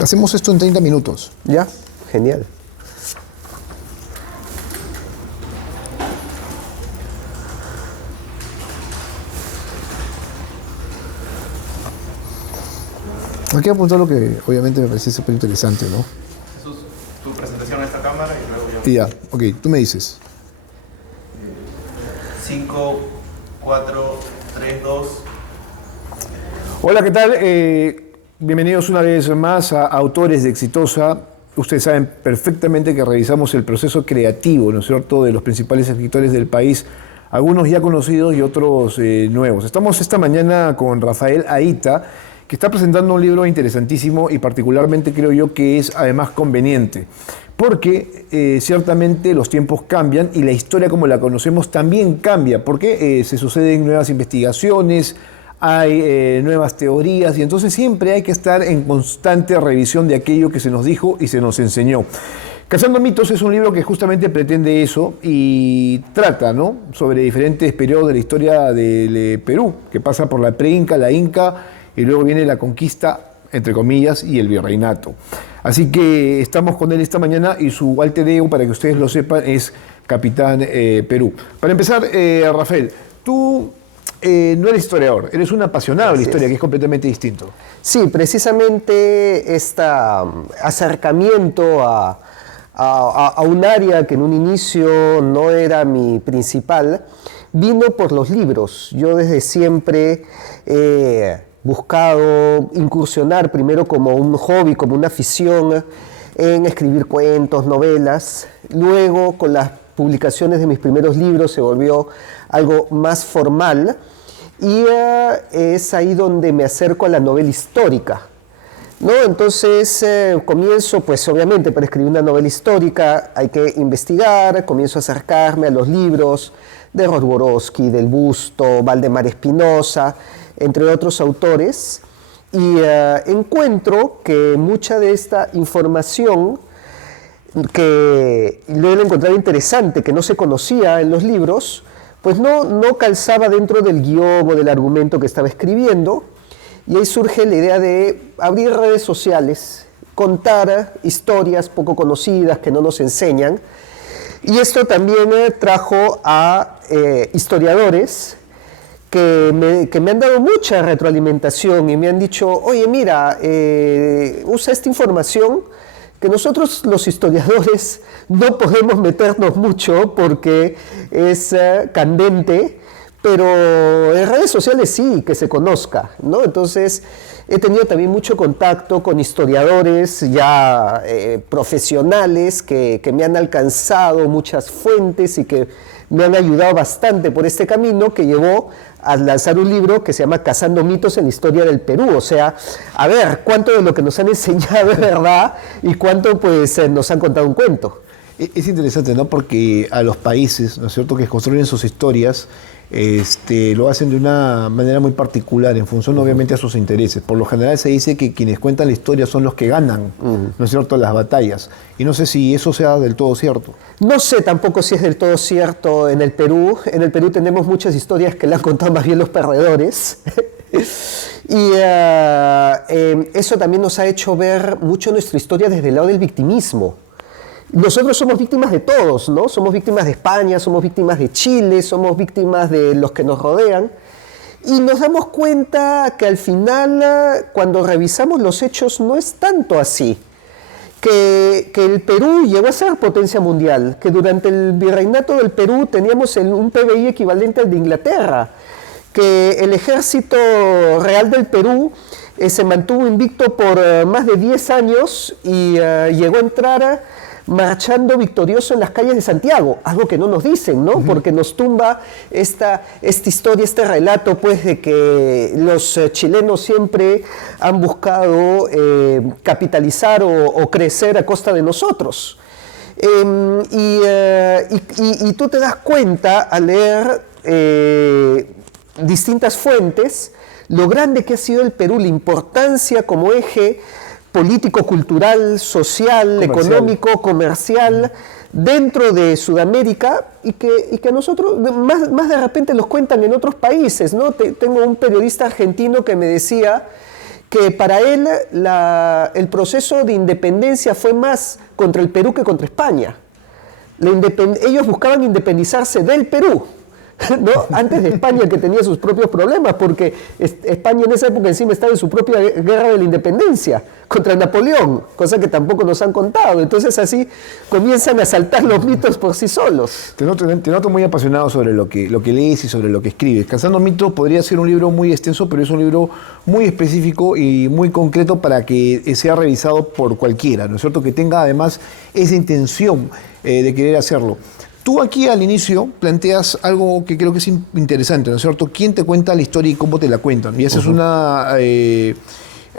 Hacemos esto en 30 minutos. Ya, genial. Aquí apuntar lo que obviamente me parece súper interesante, ¿no? Jesús, tu presentación a esta cámara y luego yo. Y ya, ok, tú me dices. 5, 4, 3, 2. Hola, ¿qué tal? Bienvenidos una vez más a Autores de Exitosa. Ustedes saben perfectamente que revisamos el proceso creativo, ¿no es cierto?, de los principales escritores del país, algunos ya conocidos y otros nuevos. Estamos esta mañana con Rafael Aita, que está presentando un libro interesantísimo y particularmente creo yo que es además conveniente, porque ciertamente los tiempos cambian y la historia como la conocemos también cambia, porque se suceden nuevas investigaciones, hay nuevas teorías y entonces siempre hay que estar en constante revisión de aquello que se nos dijo y se nos enseñó. Cazando mitos es un libro que justamente pretende eso y trata, ¿no?, sobre diferentes periodos de la historia del Perú, que pasa por la pre-Inca, la Inca, y luego viene la conquista, entre comillas, y el virreinato. Así que estamos con él esta mañana y su alter ego, para que ustedes lo sepan, es Capitán Perú. Para empezar, Rafael, tú no eres historiador, eres un apasionado de la historia, que es completamente distinto. Sí, precisamente este acercamiento a un área que en un inicio no era mi principal, vino por los libros. Yo desde siempre buscado incursionar primero como un hobby, como una afición en escribir cuentos, novelas. Luego, con las publicaciones de mis primeros libros, se volvió algo más formal y es ahí donde me acerco a la novela histórica, ¿no? Entonces comienzo, pues obviamente para escribir una novela histórica hay que investigar, comienzo a acercarme a los libros de Rodvorowski, del Busto, Valdemar Espinosa, entre otros autores, y encuentro que mucha de esta información que lo he encontrado interesante, que no se conocía en los libros, pues no calzaba dentro del guión o del argumento que estaba escribiendo, y ahí surge la idea de abrir redes sociales, contar historias poco conocidas que no nos enseñan, y esto también trajo a historiadores que me han dado mucha retroalimentación y me han dicho, oye, mira, usa esta información que nosotros los historiadores no podemos meternos mucho porque es candente, pero en redes sociales sí, que se conozca, ¿no? Entonces, he tenido también mucho contacto con historiadores ya profesionales que me han alcanzado muchas fuentes y que me han ayudado bastante por este camino que llevó a lanzar un libro que se llama Cazando mitos en la historia del Perú. O sea, a ver, cuánto de lo que nos han enseñado es verdad y cuánto pues nos han contado un cuento. Es interesante, ¿no?, porque a los países, ¿no es cierto?, que construyen sus historias, lo hacen de una manera muy particular, en función obviamente a sus intereses. Por lo general se dice que quienes cuentan la historia son los que ganan, ¿no es cierto?, las batallas. Y no sé si eso sea del todo cierto. No sé tampoco si es del todo cierto en el Perú. En el Perú tenemos muchas historias que le han contado más bien los perdedores. Y eso también nos ha hecho ver mucho nuestra historia desde el lado del victimismo. Nosotros somos víctimas de todos, ¿no? Somos víctimas de España, somos víctimas de Chile, somos víctimas de los que nos rodean. Y nos damos cuenta que al final, cuando revisamos los hechos, no es tanto así. Que el Perú llegó a ser potencia mundial, que durante el virreinato del Perú teníamos un PBI equivalente al de Inglaterra, que el ejército real del Perú se mantuvo invicto por más de 10 años y llegó a entrar marchando victorioso en las calles de Santiago, algo que no nos dicen, ¿no? Porque nos tumba esta historia, este relato, pues, de que los chilenos siempre han buscado capitalizar o crecer a costa de nosotros. Y tú te das cuenta al leer distintas fuentes lo grande que ha sido el Perú, la importancia como eje político, cultural, social, económico, comercial, dentro de Sudamérica y que a nosotros más de repente los cuentan en otros países, ¿no? Tengo un periodista argentino que me decía que para él el proceso de independencia fue más contra el Perú que contra España. Ellos buscaban independizarse del Perú, ¿no? Antes de España, que tenía sus propios problemas, porque España en esa época encima estaba en su propia guerra de la independencia contra Napoleón, cosa que tampoco nos han contado. Entonces así comienzan a saltar los mitos por sí solos. Te noto muy apasionado sobre lo que lees y sobre lo que escribes. Cazando mitos podría ser un libro muy extenso, pero es un libro muy específico y muy concreto para que sea revisado por cualquiera, ¿no es cierto? Que tenga además esa intención de querer hacerlo. Tú aquí al inicio planteas algo que creo que es interesante, ¿no es cierto? ¿Quién te cuenta la historia y cómo te la cuentan? Y haces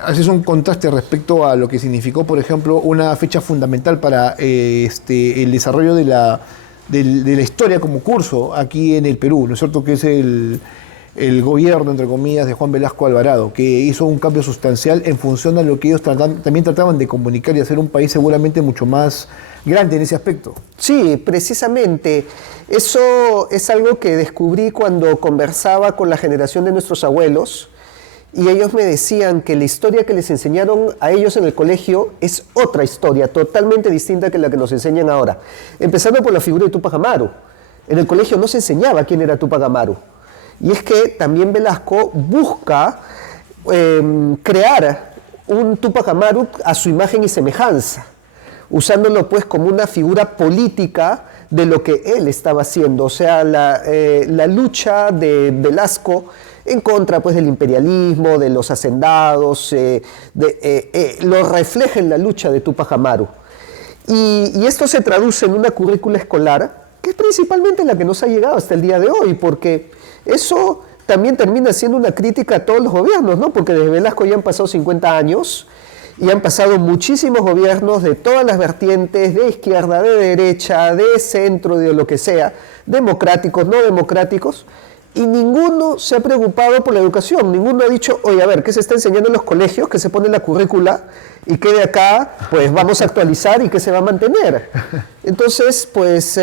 haces un contraste respecto a lo que significó, por ejemplo, una fecha fundamental para el desarrollo de la historia como curso aquí en el Perú, ¿no es cierto? Que es el gobierno, entre comillas, de Juan Velasco Alvarado, que hizo un cambio sustancial en función de lo que ellos también trataban de comunicar y hacer un país seguramente mucho más grande en ese aspecto. Sí, precisamente. Eso es algo que descubrí cuando conversaba con la generación de nuestros abuelos, y ellos me decían que la historia que les enseñaron a ellos en el colegio es otra historia, totalmente distinta que la que nos enseñan ahora. Empezando por la figura de Túpac Amaru. En el colegio no se enseñaba quién era Túpac Amaru. Y es que también Velasco busca crear un Túpac Amaru a su imagen y semejanza, usándolo pues como una figura política de lo que él estaba haciendo. O sea, la lucha de Velasco en contra pues del imperialismo, de los hacendados, lo refleja en la lucha de Túpac Amaru. Y esto se traduce en una currícula escolar que es principalmente la que nos ha llegado hasta el día de hoy, porque eso también termina siendo una crítica a todos los gobiernos, ¿no? Porque desde Velasco ya han pasado 50 años y han pasado muchísimos gobiernos de todas las vertientes, de izquierda, de derecha, de centro, de lo que sea, democráticos, no democráticos, y ninguno se ha preocupado por la educación. Ninguno ha dicho, oye, a ver, ¿qué se está enseñando en los colegios? ¿Qué se pone en la currícula? Y que de acá, pues, vamos a actualizar y que se va a mantener. Entonces, pues,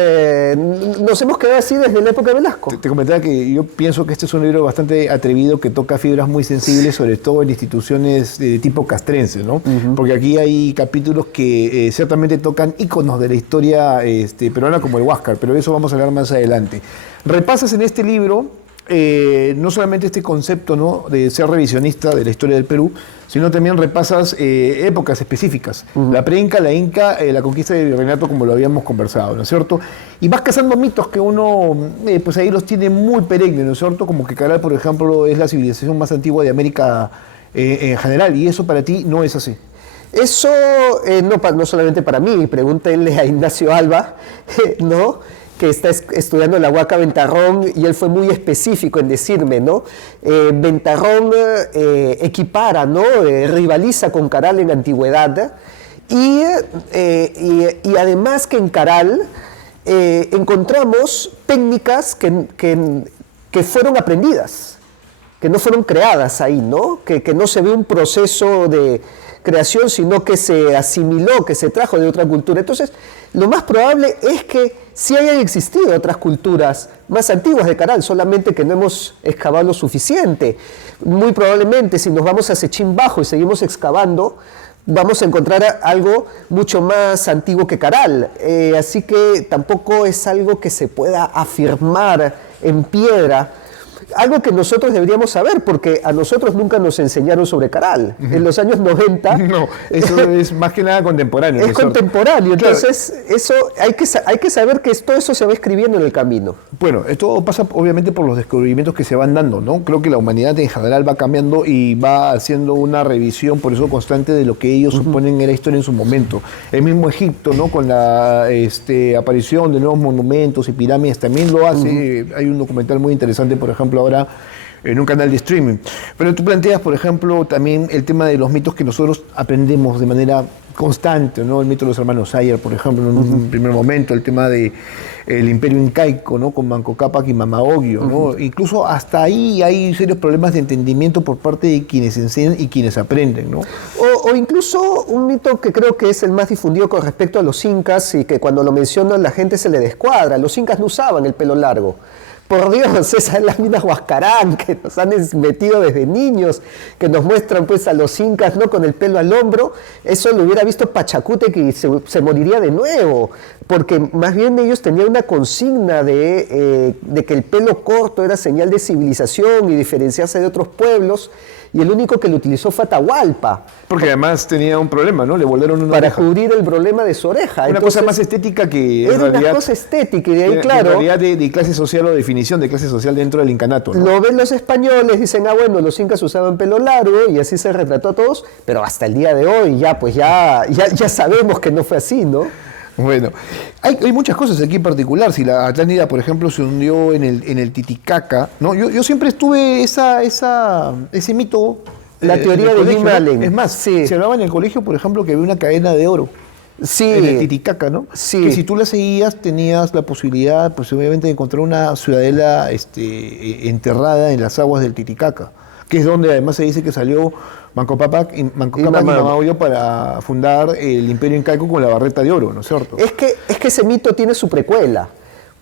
nos hemos quedado así desde la época de Velasco. Te comentaba que yo pienso que este es un libro bastante atrevido, que toca fibras muy sensibles, sobre todo en instituciones de tipo castrense, ¿no? Porque aquí hay capítulos que ciertamente tocan íconos de la historia peruana, como el Huáscar, pero de eso vamos a hablar más adelante. Repasas en este libro no solamente este concepto, ¿no?, de ser revisionista de la historia del Perú, sino también repasas épocas específicas, la preinca, la inca, la conquista del virreinato, como lo habíamos conversado, ¿no es cierto? Y vas cazando mitos que uno, pues ahí los tiene muy perennes, ¿no es cierto? Como que Caral, por ejemplo, es la civilización más antigua de América en general, y eso para ti no es así. Eso no solamente para mí, pregúntenle a Ignacio Alba, ¿no?, que está estudiando la Huaca Ventarrón, y él fue muy específico en decirme, ¿no? Ventarrón equipara, ¿no? Rivaliza con Caral en antigüedad, y además que en Caral encontramos técnicas que fueron aprendidas, que no fueron creadas ahí, ¿no? Que no se ve un proceso de creación, sino que se asimiló, que se trajo de otra cultura. Entonces, lo más probable es que sí hayan existido otras culturas más antiguas de Caral, solamente que no hemos excavado lo suficiente. Muy probablemente, si nos vamos a Sechín Bajo y seguimos excavando, vamos a encontrar algo mucho más antiguo que Caral. Así que tampoco es algo que se pueda afirmar en piedra. Algo que nosotros deberíamos saber, porque a nosotros nunca nos enseñaron sobre Caral. En los años 90... No, eso es más que nada contemporáneo. Es contemporáneo, entonces eso hay que saber que todo eso se va escribiendo en el camino. Bueno, esto pasa obviamente por los descubrimientos que se van dando, ¿no? Creo que la humanidad en general va cambiando y va haciendo una revisión, por eso constante, de lo que ellos suponen era historia en su momento. El mismo Egipto, ¿no?, con la aparición de nuevos monumentos y pirámides, también lo hace. Hay un documental muy interesante, por ejemplo, ahora en un canal de streaming. Pero tú planteas, por ejemplo, también el tema de los mitos que nosotros aprendemos de manera constante, ¿no? El mito de los hermanos Sayer, por ejemplo, en un primer momento, el tema del imperio incaico, ¿no?, con Manco Cápac y Mama Oglio, ¿no? Incluso hasta ahí hay serios problemas de entendimiento por parte de quienes enseñan y quienes aprenden, ¿no? O incluso un mito que creo que es el más difundido con respecto a los incas, y que cuando lo mencionan la gente se le descuadra. Los incas no usaban el pelo largo. Por Dios, esas láminas huascarán que nos han metido desde niños, que nos muestran pues a los incas, ¿no?, con el pelo al hombro, eso lo hubiera visto Pachacute que se moriría de nuevo, porque más bien ellos tenían una consigna de que el pelo corto era señal de civilización y diferenciarse de otros pueblos, y el único que lo utilizó fue Atahualpa. Porque además tenía un problema, ¿no? Le volaron una Para oreja. cubrir el problema de su oreja. Una Entonces, cosa más estética que en era realidad... una cosa estética, y de ahí, en claro, realidad de clase social o definición de clase social dentro del incanato, ¿no? lo ven los españoles, dicen, bueno, los incas usaban pelo largo, y así se retrató a todos, pero hasta el día de hoy ya sabemos que no fue así, ¿no? Bueno, hay muchas cosas aquí en particular. Si la Atlántida, por ejemplo, se hundió en el Titicaca, ¿no? Yo siempre estuve ese mito. La teoría en el de Jim colegio, ¿no? Allen. Es más, Sí. se hablaba en el colegio, por ejemplo, que había una cadena de oro Sí. en el Titicaca, ¿no? Sí. Que si tú la seguías, tenías la posibilidad, pues obviamente, de encontrar una ciudadela enterrada en las aguas del Titicaca, que es donde además se dice que salió Manco Cápac y Mama Oyo para fundar el Imperio Incaico con la barreta de oro, ¿no es cierto? Es que ese mito tiene su precuela,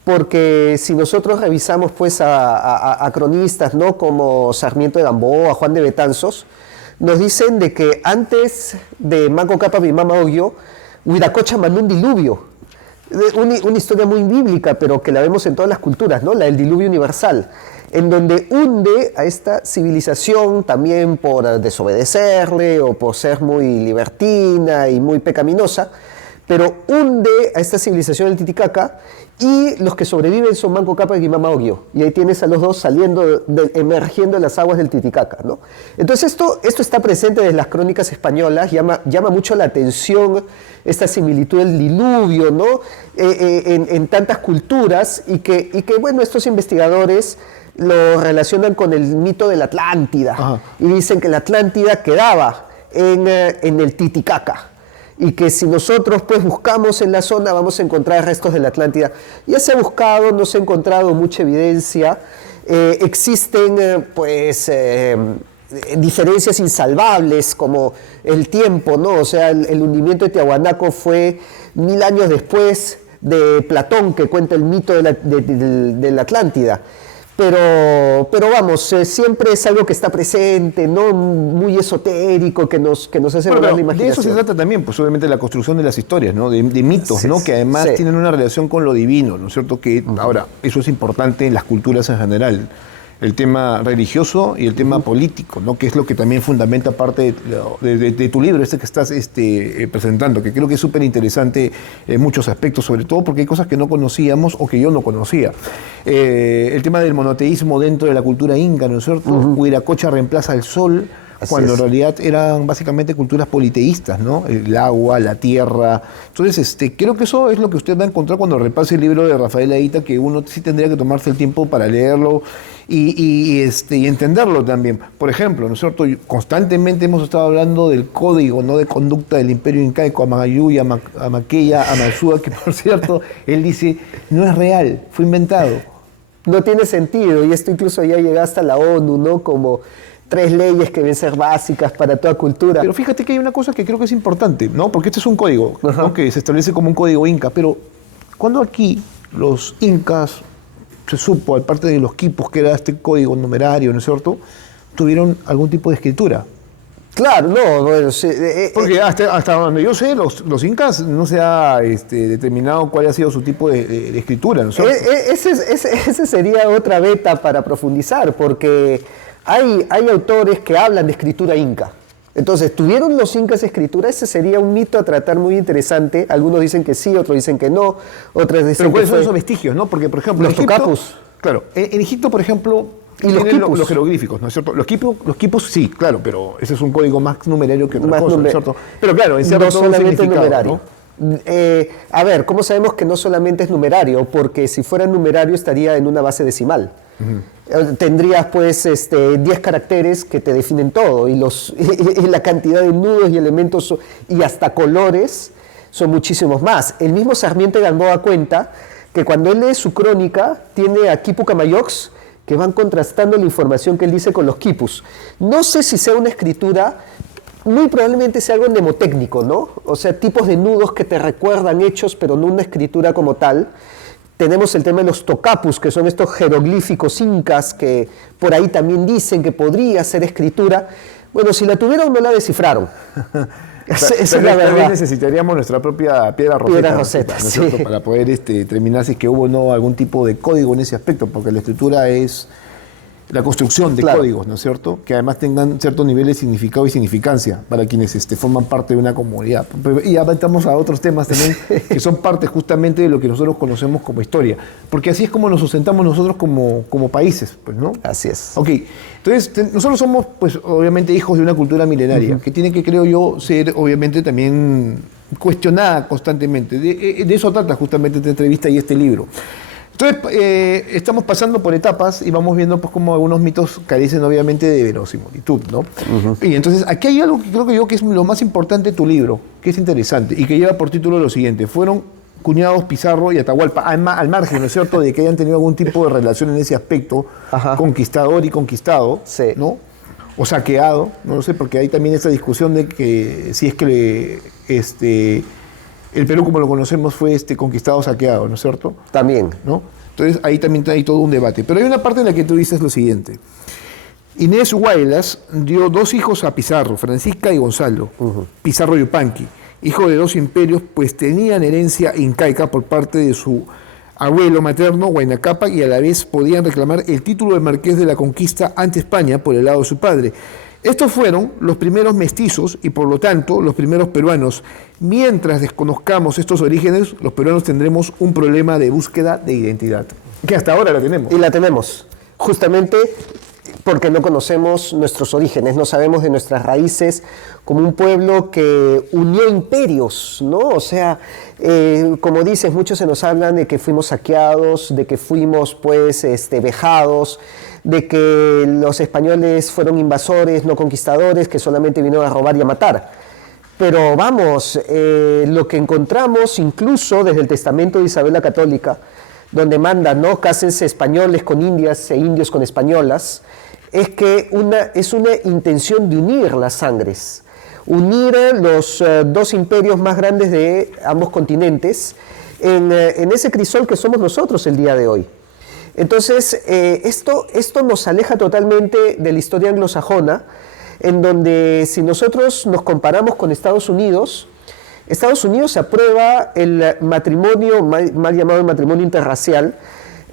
porque si nosotros revisamos pues a cronistas, ¿no?, como Sarmiento de Gamboa, Juan de Betanzos, nos dicen de que antes de Manco Cápac y Mama Oyo, Huiracocha mandó un diluvio. Una historia muy bíblica, pero que la vemos en todas las culturas, ¿no?, la del diluvio universal, en donde hunde a esta civilización también por desobedecerle o por ser muy libertina y muy pecaminosa, pero hunde a esta civilización del Titicaca, y los que sobreviven son Manco Cápac y Mama Oyo, y ahí tienes a los dos emergiendo en las aguas del Titicaca, ¿no? Entonces esto está presente desde las crónicas españolas, llama mucho la atención esta similitud del diluvio, ¿no?, en tantas culturas, y que bueno, estos investigadores lo relacionan con el mito de la Atlántida. Ajá. Y dicen que la Atlántida quedaba en el Titicaca, y que si nosotros pues buscamos en la zona vamos a encontrar restos de la Atlántida. Ya se ha buscado, no se ha encontrado mucha evidencia, existen diferencias insalvables como el tiempo, ¿no? O sea, el hundimiento de Tiahuanaco fue 1000 años después de Platón, que cuenta el mito de la Atlántida. Pero vamos, siempre es algo que está presente, ¿no?, muy esotérico, que nos hace volar la imaginación. De eso se trata también, pues obviamente la construcción de las historias, ¿no?, de mitos, sí, ¿no?, que además tienen una relación con lo divino, ¿no es cierto? Que ahora, eso es importante en las culturas en general. El tema religioso y el tema político, ¿no?, que es lo que también fundamenta parte de tu libro, que estás presentando, que creo que es súper interesante en muchos aspectos, sobre todo porque hay cosas que no conocíamos o que yo no conocía. El tema del monoteísmo dentro de la cultura inca, ¿no es cierto? Huiracocha reemplaza al sol, cuando en realidad eran básicamente culturas politeístas, ¿no? El agua, la tierra. Entonces, creo que eso es lo que usted va a encontrar cuando repase el libro de Rafael Aita, que uno sí tendría que tomarse el tiempo para leerlo y entenderlo también. Por ejemplo, ¿no es cierto? Constantemente hemos estado hablando del código, ¿no?, de conducta del Imperio Incaico, Amagayuy, Amaqueya, Amalsúa, que por cierto, él dice, no es real, fue inventado. No tiene sentido, y esto incluso ya llega hasta la ONU, ¿no?, como 3 leyes que deben ser básicas para toda cultura. Pero fíjate que hay una cosa que creo que es importante, ¿no? Porque este es un código, ¿no?, que se establece como un código inca, pero cuando aquí los incas, se supo, aparte de los quipus, que era este código numerario, ¿no es cierto?, tuvieron algún tipo de escritura. Claro, no, bueno, porque hasta donde yo sé, los incas no se ha determinado cuál ha sido su tipo de escritura, ¿no es cierto? Ese sería otra beta para profundizar, porque hay autores que hablan de escritura inca. Entonces, ¿tuvieron los incas escritura? Ese sería un mito a tratar muy interesante. Algunos dicen que sí, otros dicen que no, otros dicen Pero ¿cuáles que son esos vestigios, no? Porque, por ejemplo, los tocapus. Claro, en Egipto, por ejemplo, y los jeroglíficos, ¿no es cierto? Los quipus sí, claro, pero ese es un código más numerario que otra cosa, ¿no es cierto? Pero claro, en cierto no solamente numerario. ¿No? A ver, ¿cómo sabemos que no solamente es numerario? Porque si fuera numerario estaría en una base decimal. Tendrías pues 10 caracteres que te definen todo, y la cantidad de nudos y elementos y hasta colores son muchísimos más. El mismo Sarmiento de Gamboa cuenta que cuando él lee su crónica tiene a Quipu Camayox que van contrastando la información que él dice con los quipus. No sé si sea una escritura, muy probablemente sea algo mnemotécnico, ¿no? O sea, tipos de nudos que te recuerdan hechos, pero no una escritura como tal. Tenemos el tema de los tocapus, que son estos jeroglíficos incas que por ahí también dicen que podría ser escritura. Bueno, si la tuvieron, no la descifraron. Esa es la Tal vez verdad. necesitaríamos nuestra propia piedra roseta. Piedra roseta, ¿no es cierto? sí. Para poder determinar si es que hubo o no algún tipo de código en ese aspecto, porque la escritura es la construcción de Claro. códigos, ¿no es cierto? Que además tengan ciertos niveles de significado y significancia para quienes forman parte de una comunidad. Y ya estamos a otros temas también que son parte justamente de lo que nosotros conocemos como historia, porque así es como nos sustentamos nosotros como países, pues, ¿no? Así es. Ok, entonces nosotros somos, pues, obviamente hijos de una cultura milenaria, que tiene que, creo yo, ser, obviamente, también cuestionada constantemente. De eso trata justamente esta entrevista y este libro. Entonces, estamos pasando por etapas y vamos viendo, pues, cómo algunos mitos carecen, obviamente, de verosimilitud, ¿no? Y entonces, aquí hay algo que creo que yo que es lo más importante de tu libro, que es interesante y que lleva por título lo siguiente: fueron cuñados Pizarro y Atahualpa, al margen, ¿no es cierto?, de que hayan tenido algún tipo de relación en ese aspecto, Ajá. conquistador y conquistado, Sí. ¿no? O saqueado, no lo sé, porque hay también esta discusión de que si es que el Perú como lo conocemos fue conquistado o saqueado, ¿no es cierto? También. ¿No? Entonces ahí también hay todo un debate. Pero hay una parte en la que tú dices lo siguiente: Inés Huaylas dio 2 hijos a Pizarro, Francisca y Gonzalo, Pizarro Yupanqui, hijo de 2 imperios, pues tenían herencia incaica por parte de su abuelo materno, Huayna Cápac, y a la vez podían reclamar el título de marqués de la conquista ante España por el lado de su padre. Estos fueron los primeros mestizos y, por lo tanto, los primeros peruanos. Mientras desconozcamos estos orígenes, los peruanos tendremos un problema de búsqueda de identidad, que hasta ahora la tenemos. Y la tenemos, justamente porque no conocemos nuestros orígenes, no sabemos de nuestras raíces como un pueblo que unió imperios, ¿no? O sea, como dices, muchos se nos hablan de que fuimos saqueados, de que fuimos, pues, vejados, de que los españoles fueron invasores, no conquistadores, que solamente vinieron a robar y a matar. Pero vamos, lo que encontramos incluso desde el testamento de Isabel la Católica, donde manda, ¿no?, cásense españoles con indias e indios con españolas, es que es una intención de unir las sangres, unir los 2 imperios más grandes de ambos continentes en ese crisol que somos nosotros el día de hoy. Entonces, esto nos aleja totalmente de la historia anglosajona, en donde si nosotros nos comparamos con Estados Unidos aprueba el matrimonio, mal llamado el matrimonio interracial,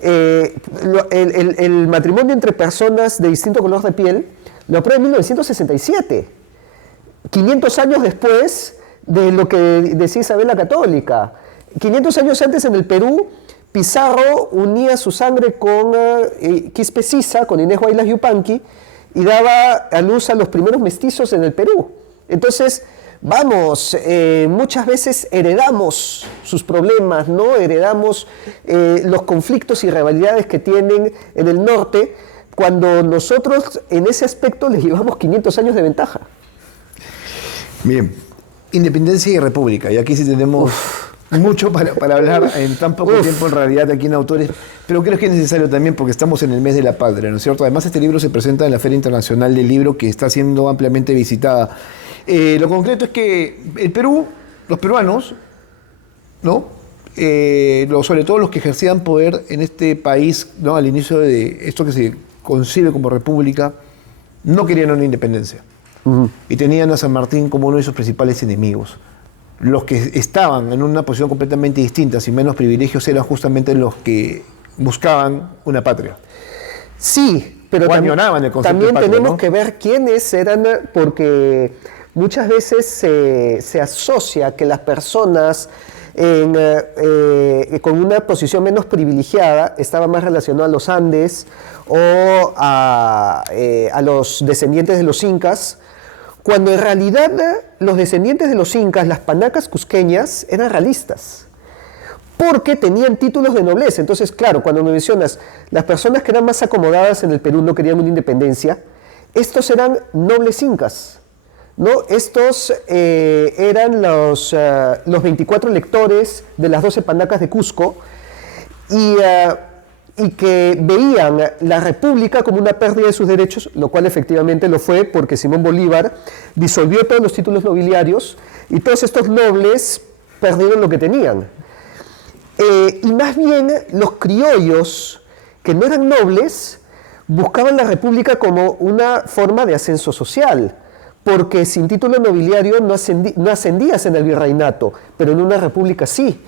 el matrimonio entre personas de distinto color de piel, lo aprueba en 1967, 500 años después de lo que decía Isabel la Católica. 500 años antes en el Perú, Pizarro unía su sangre con Quispe Sisa, con Inés Huaylas Yupanqui, y daba a luz a los primeros mestizos en el Perú. Entonces, vamos, muchas veces heredamos sus problemas, ¿no? Heredamos los conflictos y rivalidades que tienen en el norte, cuando nosotros en ese aspecto les llevamos 500 años de ventaja. Bien, independencia y república, y aquí sí tenemos mucho para hablar en tan poco tiempo en realidad aquí en Autores, pero creo que es necesario también porque estamos en el mes de la patria, ¿no es cierto? Además, este libro se presenta en la Feria Internacional del Libro, que está siendo ampliamente visitada. Lo concreto es que el Perú, los peruanos, ¿no? Sobre todo los que ejercían poder en este país, ¿no?, al inicio de esto que se concibe como república, no querían una independencia. Y tenían a San Martín como uno de sus principales enemigos. Los que estaban en una posición completamente distinta, sin menos privilegios, eran justamente los que buscaban una patria. Sí, pero añoraban el concepto también de patria, tenemos ¿no? que ver quiénes eran, porque muchas veces se asocia que las personas con una posición menos privilegiada estaban más relacionadas a los Andes o a los descendientes de los incas, cuando en realidad los descendientes de los incas, las panacas cusqueñas, eran realistas, porque tenían títulos de nobleza. Entonces, claro, cuando me mencionas las personas que eran más acomodadas en el Perú no querían una independencia, estos eran nobles incas, ¿no? Estos eran los 24 electores de las 12 panacas de Cusco, y que veían la república como una pérdida de sus derechos, lo cual efectivamente lo fue, porque Simón Bolívar disolvió todos los títulos nobiliarios y todos estos nobles perdieron lo que tenían. Y más bien los criollos, que no eran nobles, buscaban la república como una forma de ascenso social, porque sin título nobiliario no ascendías en el virreinato, pero en una república sí.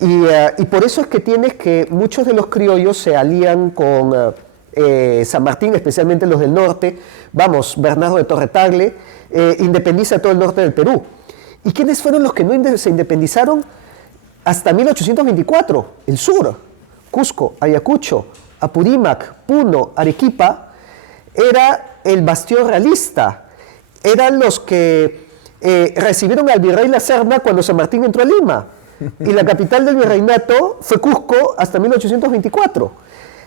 Y por eso es que tienes que muchos de los criollos se alían con San Martín, especialmente los del norte. Vamos, Bernardo de Torre Tagle independiza todo el norte del Perú. ¿Y quiénes fueron los que no se independizaron? Hasta 1824, el sur, Cusco, Ayacucho, Apurímac, Puno, Arequipa, era el bastión realista. Eran los que recibieron al virrey La Serna cuando San Martín entró a Lima. Y la capital del virreinato fue Cusco hasta 1824.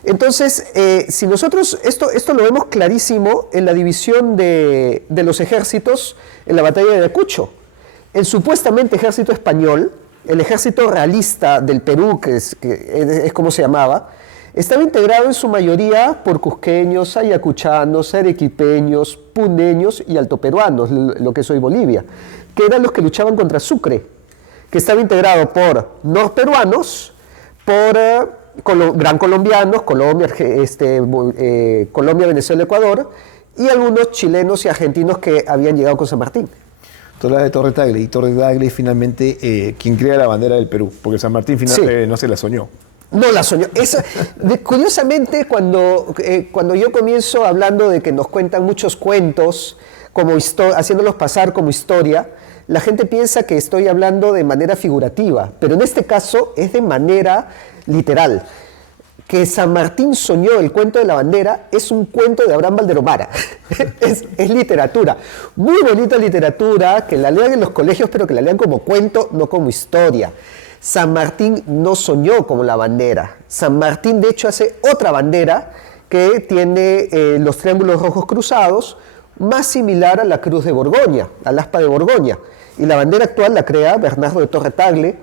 Entonces, si nosotros, esto lo vemos clarísimo en la división de los ejércitos en la batalla de Ayacucho. El supuestamente ejército español, el ejército realista del Perú, que es como se llamaba, estaba integrado en su mayoría por cusqueños, ayacuchanos, arequipeños, puneños y altoperuanos, lo que es hoy Bolivia, que eran los que luchaban contra Sucre, que estaba integrado por norperuanos, por gran colombianos, Colombia, Venezuela, Ecuador, y algunos chilenos y argentinos que habían llegado con San Martín. Toda de Torre Tagle, y Torre Tagle es finalmente quien crea la bandera del Perú, porque San Martín no se la soñó. No la soñó. Curiosamente, cuando yo comienzo hablando de que nos cuentan muchos cuentos, haciéndolos pasar como historia, la gente piensa que estoy hablando de manera figurativa, pero en este caso es de manera literal. Que San Martín soñó el cuento de la bandera es un cuento de Abraham Valderomara. es literatura. Muy bonita literatura, que la lean en los colegios, pero que la lean como cuento, no como historia. San Martín no soñó como la bandera. San Martín, de hecho, hace otra bandera que tiene los triángulos rojos cruzados, más similar a la cruz de Borgoña, al aspa de Borgoña. Y la bandera actual la crea Bernardo de Torre Tagle,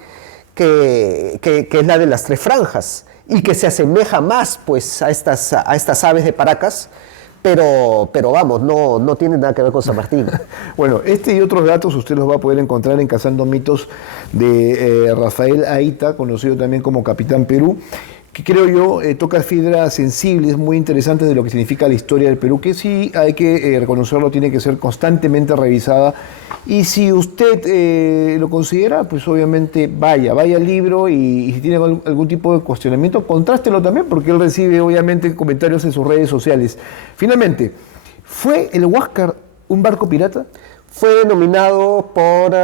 que es la de las tres franjas, y que se asemeja más pues, a estas aves de Paracas, pero vamos, no tiene nada que ver con San Martín. Bueno, este y otros datos usted los va a poder encontrar en Cazando Mitos de Rafael Aita, conocido también como Capitán Perú, que creo yo toca fibras sensibles, muy interesantes de lo que significa la historia del Perú, que sí hay que reconocerlo, tiene que ser constantemente revisada. Y si usted lo considera, pues obviamente vaya al libro y si tiene algún tipo de cuestionamiento, contrástelo también, porque él recibe obviamente comentarios en sus redes sociales. Finalmente, ¿fue el Huáscar un barco pirata? Fue denominado por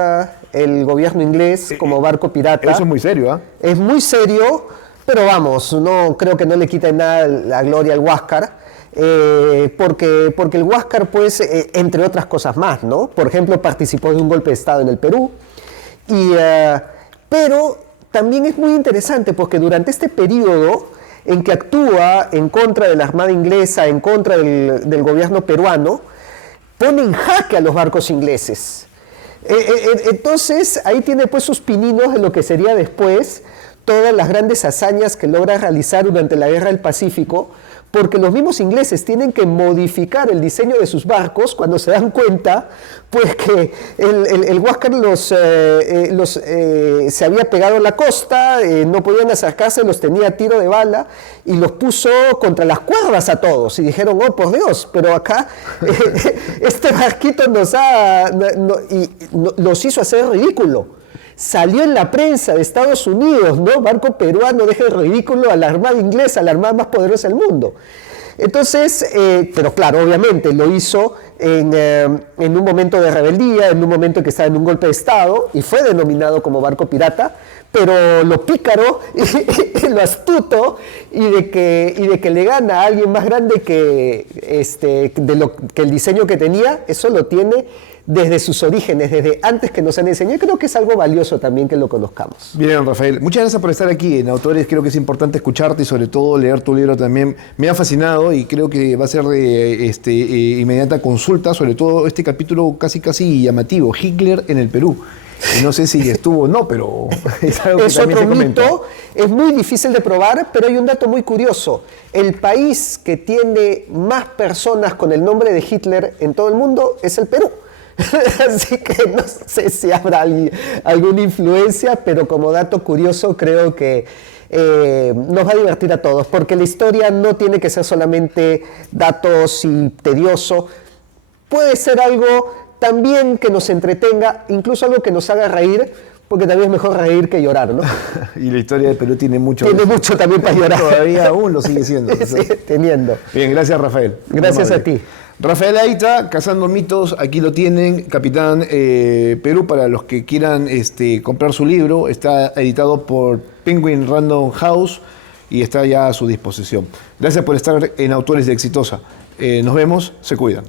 el gobierno inglés como barco pirata. Eso es muy serio, ¿ah? Es muy serio, pero vamos, no creo que no le quita nada la gloria al Huáscar. Porque el Huáscar, pues, entre otras cosas más, ¿no? Por ejemplo, participó de un golpe de Estado en el Perú. Pero también es muy interesante porque durante este periodo en que actúa en contra de la Armada inglesa, en contra del gobierno peruano, pone en jaque a los barcos ingleses. Entonces, ahí tiene pues sus pininos de lo que sería después todas las grandes hazañas que logra realizar durante la Guerra del Pacífico, porque los mismos ingleses tienen que modificar el diseño de sus barcos cuando se dan cuenta pues que el Huáscar se había pegado a la costa, no podían acercarse, los tenía a tiro de bala y los puso contra las cuerdas a todos y dijeron, oh por Dios, pero acá este barquito los hizo hacer ridículo. Salió en la prensa de Estados Unidos, ¿no? Barco peruano deja el ridículo a la Armada inglesa, la armada más poderosa del mundo. Entonces, pero claro, obviamente lo hizo en un momento de rebeldía, en un momento en que estaba en un golpe de Estado, y fue denominado como barco pirata, pero lo pícaro y lo astuto, y de que le gana a alguien más grande que el diseño que tenía, eso lo tiene desde sus orígenes, desde antes que nos han enseñado. Yo creo que es algo valioso también que lo conozcamos. Bien, Rafael, muchas gracias por estar aquí en Autores. Creo que es importante escucharte y sobre todo leer tu libro también. Me ha fascinado y creo que va a ser de inmediata consulta, sobre todo este capítulo casi llamativo, Hitler en el Perú. Y no sé si estuvo o no, pero es algo que es también otro se comenta. mito, es muy difícil de probar, pero hay un dato muy curioso. El país que tiene más personas con el nombre de Hitler en todo el mundo es el Perú. Así que no sé si habrá alguna influencia, pero como dato curioso creo que nos va a divertir a todos, porque la historia no tiene que ser solamente datos y tedioso, puede ser algo también que nos entretenga, incluso algo que nos haga reír, porque también es mejor reír que llorar, ¿no? Y la historia de Perú tiene mucho... Tiene mucho también para llorar. Todavía aún lo sigue siendo. Sigue teniendo. Bien, gracias Rafael. Gracias a ti. Rafael Aita, Cazando Mitos, aquí lo tienen, Capitán Perú, para los que quieran comprar su libro, está editado por Penguin Random House y está ya a su disposición. Gracias por estar en Autores de Exitosa. Nos vemos, se cuidan.